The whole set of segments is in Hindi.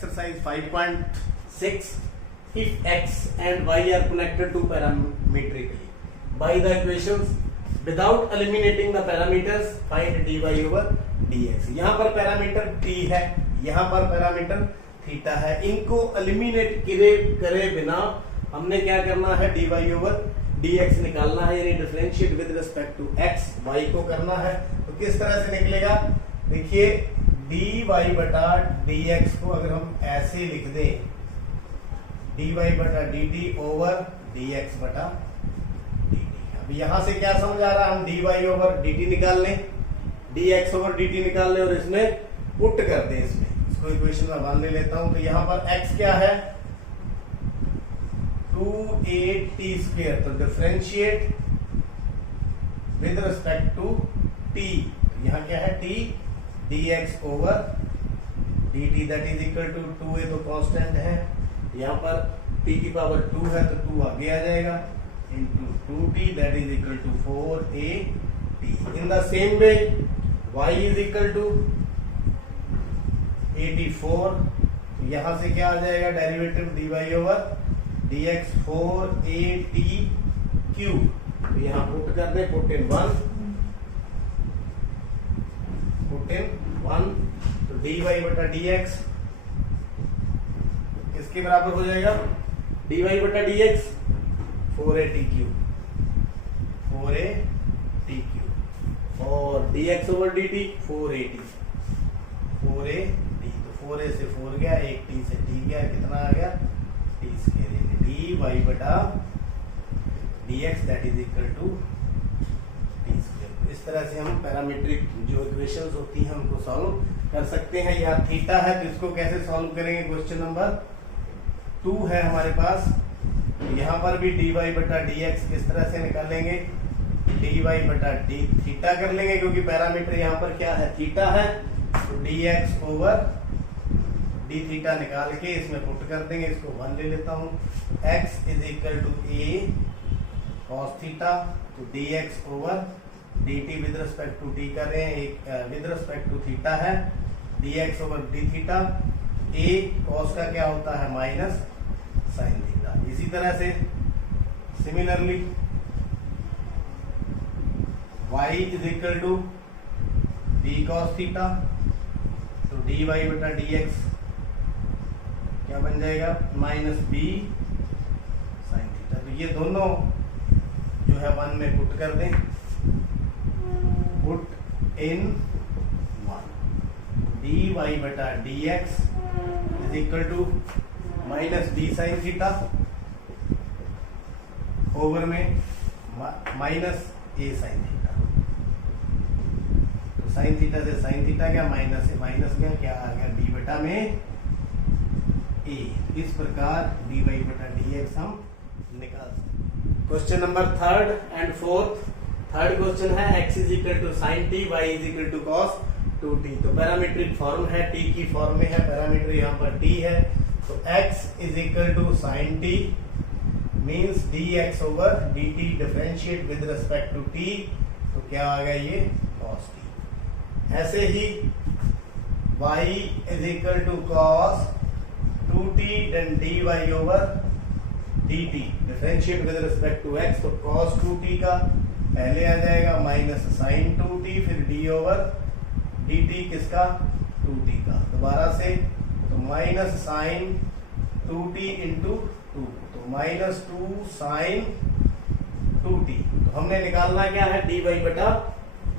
Exercise 5.6. If x and y are connected to parametrically by the equations without eliminating the parameters, find dy over dx. यहाँ पर पैरामीटर t है, यहाँ पर पैरामीटर थीटा है. इनको एलिमिनेट करे बिना हमने क्या करना है, dy over dx निकालना है, यानी differentiate with respect to x, y को करना है. तो किस तरह से निकलेगा, देखिए dy बटा dx को अगर हम ऐसे लिख दें, dy बटा dt ओवर dx बटा dt. अब यहां से क्या समझ आ रहा है, हम dy ओवर dt निकाल लें, dx ओवर dt निकाल लें और इसमें पुट कर दें. इसको इक्वेशन में मान ले लेता हूं. तो यहां पर x क्या है, 2a t स्क्वायर. तो differentiate with respect to t. यहां क्या है, t dx over dt that is equal to 2a तो कांस्टेंट है, यहाँ पर t की पावर 2 है तो 2 आगे आ जाएगा, into 2t that is equal to 4at. In the same way y is equal to 84. यहां से क्या आ जाएगा, derivative dy over dx 4at cube. तो यहां पुट कर दे, पुट इन 1, तो dy बटा dx किसके बराबर हो जाएगा, dy बटा dx 4at cube, 4at cube और dx ओवर dt 4at. तो 4a से 4 गया, एक t से t गया, कितना आ गया, t स्क्वायर. dy बटा dx that is equal to t square. इस तरह से हम पैरामीट्रिक जो इक्वेशंस होती हैं उनको सॉल्व कर सकते हैं. या थीटा है तो इसको कैसे सॉल्व करेंगे, क्वेश्चन नंबर 2 है हमारे पास. यहाँ पर भी dy बटा dx किस तरह से निकालेंगे, dy बटा d थीटा कर लेंगे, क्योंकि पैरामीटर यहाँ पर क्या है, थीटा है. तो dx ओवर d थीटा निकाल के इसमें पुट कर देंगे. इसको 1 ले लेता हूँ. x is equal to a cos theta. तो dx over dt with respect to t कर रहे हैं, एक विद रिस्पेक्ट टू थीटा है, dx over d theta. a cos का क्या होता है, माइनस साइन थीटा. इसी तरह से similarly y is equal to b cos theta. तो dy बटा dx क्या बन जाएगा, माइनस b साइन थीटा. तो ये दोनों जो है 1 में पुट कर दें, पुट इन 1. dy बटा dx is equal to minus b sine theta over में माइनस a साइन थीटा. तो साइन थीटा से साइन थीटा गया, माइनस से माइनस गया, क्या आ गया, d बटा में a. इस प्रकार dy बटा dx हम निकाल सकते. Question number 3rd and 4th. Third question है x is equal to sine t, y is equal to cos 2t. तो पैरामीट्रिक फॉर्म है, t की फॉर्म में है, पैरामीटर यहाँ पर t है. तो x is equal to sine t means dx over dt differentiate with respect to t. तो क्या आ गया, ये cos t. ऐसे ही y is equal to cos 2t then dy over dt differentiate with respect to x. तो cos 2t का पहले आ जाएगा माइनस साइन 2t, फिर d ओवर dt किसका, 2t का. दोबारा से तो माइनस साइन 2t इंटू 2, तो माइनस 2 साइन 2t. तो हमने निकालना क्या है, dy बटा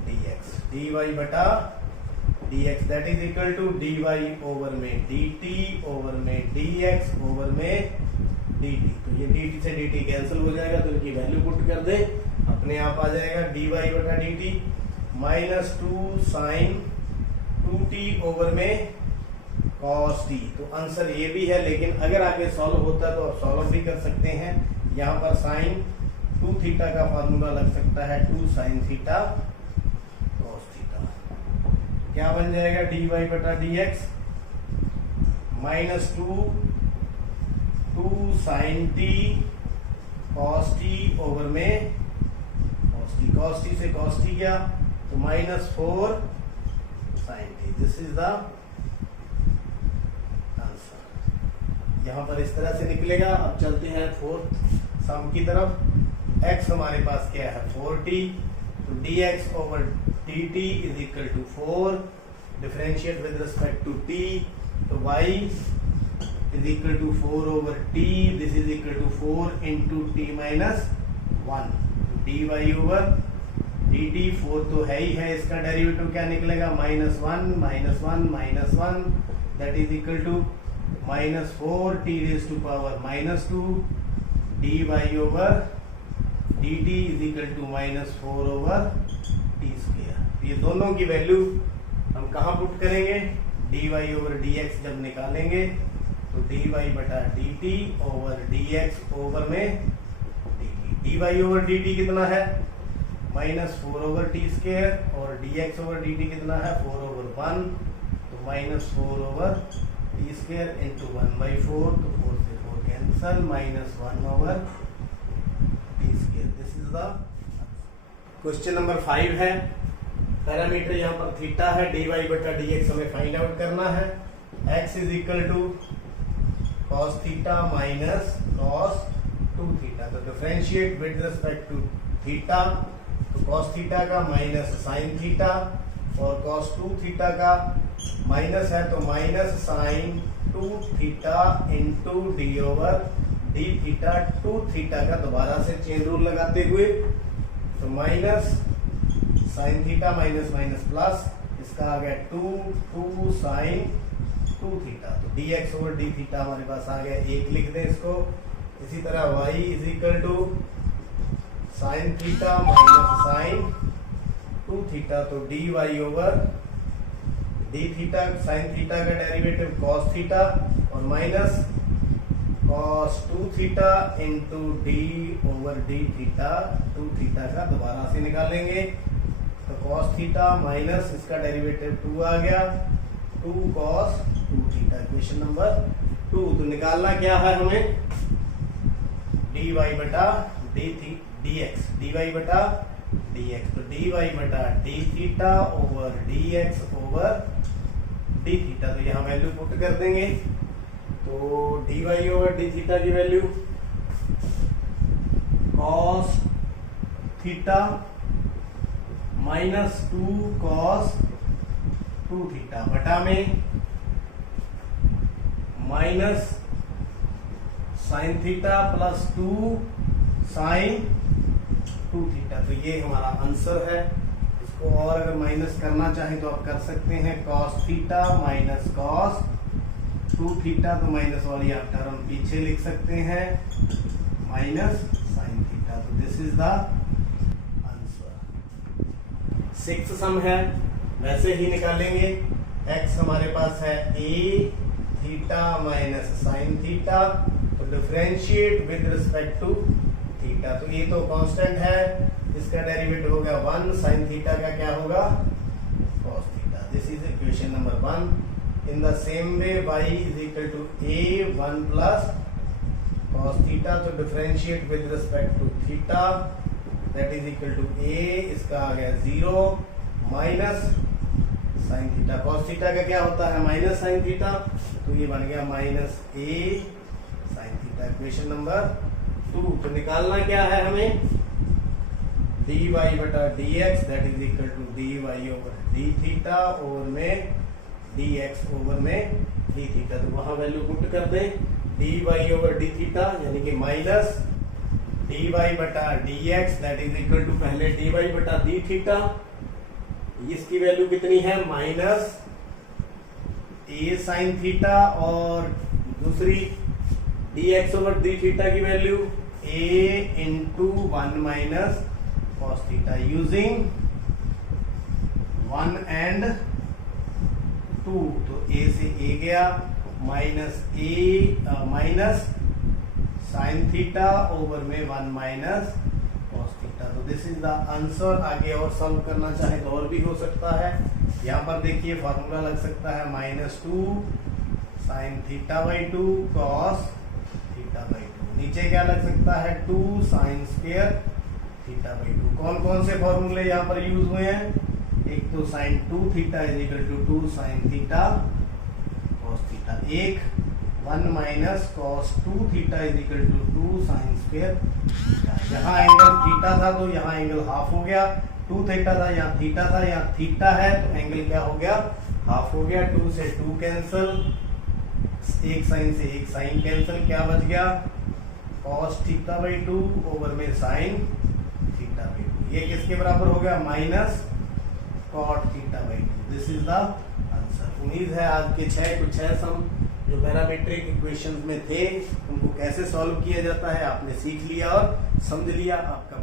dx. dy बटा dx that is equal to dy over में dt ओवर में dx ओवर में dt. तो ये dt से dt कैंसिल हो जाएगा, तो इनकी वैल्यू पुट कर दे, अपने आप आ जाएगा dy बटा dt minus 2 sine 2t over में cos t. तो आंसर ये भी है, लेकिन अगर आगे सॉल्व होता है तो आप सॉल्व भी कर सकते हैं. यहाँ पर साइन 2 थीटा का फॉर्मूला लग सकता है, 2 साइन थीटा cos थीटा. क्या बन जाएगा, dy बटा dx minus 2 sine t cos t over में cos t से cos t गया, तो minus 4 sine t. This is the answer. यहाँ पर इस तरह से निकलेगा। अब चलते हैं फोर्थ सम की तरफ। x हमारे पास क्या है 4t, तो dx over dt is equal to 4, differentiate with respect to t, तो y is equal to 4 over t, this is equal to 4 into t minus 1, dy over dt, 4 तो है ही है, इसका डेरिवेटिव क्या निकलेगा minus one minus one minus one, that is equal to minus 4 t raise to power minus 2, dy over dt is equal to minus 4 over t square. ये दोनों की वैल्यू हम कहाँ पुट करेंगे, dy ओवर dx जब निकालेंगे तो dy बटा dt ओवर dx ओवर में dt, dy ओवर dt कितना है माइनस 4 ओवर टी स्क्वायर, और dx ओवर dt कितना है 4 ओवर 1, तो minus 4 over T square into 1/4, तो 4 से 4 cancel, minus 1 over T square. This is the question number 5 है। पैरामीटर यहाँ पर थीटा है, dy बटा dx हमें फाइंड आउट करना है। x is equal to cos theta minus cos 2 theta, तो differentiate with respect to theta, तो cos थीटा का माइनस साइन थीटा, और cos 2 थीटा का माइनस है तो minus sine 2 theta into d over d theta 2 theta का दोबारा से चेन रूल लगाते हुए, तो minus sine theta minus minus plus, इसका आ गया 2 साइन 2 थीटा, तो dx ओवर डी थीटा हमारे पास आ गया 1, लिख दें इसको। इसी तरह y is equal to sine theta minus sine 2 theta, तो dy over d theta, sine theta का डेरिवेटिव cos थीटा, और minus cos 2 theta into d over d theta 2 theta का दोबारा से निकालेंगे, तो cos थीटा माइनस इसका डेरिवेटिव 2 आ गया, 2 cos 2 थीटा। इक्वेशन नंबर 2, तो निकालना क्या है हमें, dy बटा dx, dy बटा dx, तो dy बटा d theta over dx over d theta, तो यहाँ वैल्यू पुट कर देंगे, तो dy ओवर d थीटा की value cos theta minus 2 cos 2 theta बटा में minus sine theta plus 2 sine 2 theta, तो ये हमारा आंसर है। इसको और अगर माइनस करना चाहें तो आप कर सकते हैं, cos theta minus cos 2 theta, तो माइनस वाली आप टर्म पीछे लिख सकते हैं, माइनस साइन थीटा, तो this is the answer. 6th sum है, वैसे ही निकालेंगे। x हमारे पास है a theta minus sine theta, तो differentiate with respect to theta, तो ये तो कांस्टेंट है, इसका डेरिवेटिव होगा 1, साइन थीटा का क्या होगा cos theta. This is equation number 1। In the same way y is equal to a 1 plus cos theta, तो differentiate with respect to theta, that is equal to a, इसका आ गया 0 minus sine theta, cos theta का क्या होता है माइनस साइन थीटा, तो ये बन गया minus a sine theta. Equation number 2, तो निकालना क्या है हमें, dy बटा dx that is equal to dy over d theta over में dx ओवर में d थीटा, तो वहां वैल्यू पुट कर दें, dy ओवर d थीटा यानी कि माइनस dy बटा dx that is equal to पहले dy बटा d थीटा, इसकी वैल्यू कितनी है माइनस a साइन थीटा, और दूसरी dx ओवर d थीटा की value a into 1 minus cos theta, using 1 and 2, तो a से a गया, minus a minus sine theta over में 1 माइनस cos थीटा, तो दिस इज द आंसर। आगे और सॉल्व करना चाहे तो और भी हो सकता है, यहाँ पर देखिए फार्मूला लग सकता है -2 sine theta by 2 cos theta by 2, नीचे क्या लग सकता है 2 साइन स्क्वायर थीटा बाई 2। कौन कौन से फॉर्मूले यहाँ पर यूज हुए हैं, एक तो sine 2 theta is equal to 2 sine theta cos theta एक, 1 minus cos 2 theta is equal to 2 sine square theta. यहाँ एंगल थीटा था तो यहाँ एंगल हाफ हो गया, 2 थीटा था यहाँ थीटा था, यहाँ थीटा है तो एंगल क्या हो गया, हाफ हो गया। 2 से 2 कैंसिल, एक साइन से एक साइन कैंसिल, क्या बच गया, कॉस थीटा बाई 2 ओवर में साइन थीटा बाई 2। ये किसके बराबर हो गया, minus cot theta by 2। This is the answer. उम्मीद है आज के 6 सम जो पैरामीट्रिक इक्वेशंस में थे उनको कैसे सॉल्व किया जाता है आपने सीख लिया और समझ लिया। आपका